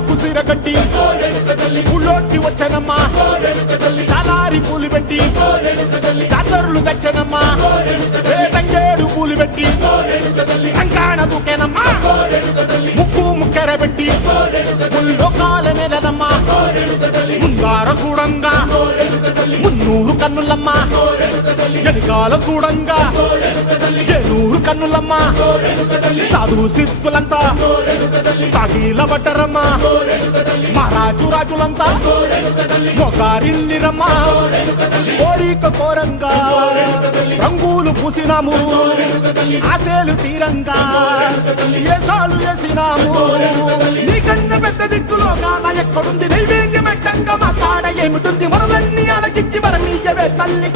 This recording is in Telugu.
కుసిర కట్టి ఊళ్ళోకి వచ్చనమ్మా చాలారి పూలు పెట్టి జాతరులు తెచ్చనమ్మా తంగేడు పూలు పెట్టి కంకాణ దూకేనమ్మా ముక్కు ముక్కెర పెట్టి ముల్లోకాల మీదనమ్మా ముంగార చూడంగా మున్నూరు కన్నులమ్మా వెనకాల చూడంగా ఏనూరు కన్నులమ్మా సాధు సిద్ధులంతా సాగిల బట్టరమ్మా మహారాజు రాజులంతా మొగారిల్లిరమ్మా కోరిక కోరంగా రంగులు పూసినాము ఆశలు తీరంగా ఏసాలు వేసినాము నీకన్నా పెద్ద దిక్కులో కాన ఎక్కడుంది నైవేద్యం ఎట్టంగా మా కాడ ఏమిటుంది మనలన్నీ అలకిచ్చి వరమీయవే తల్లి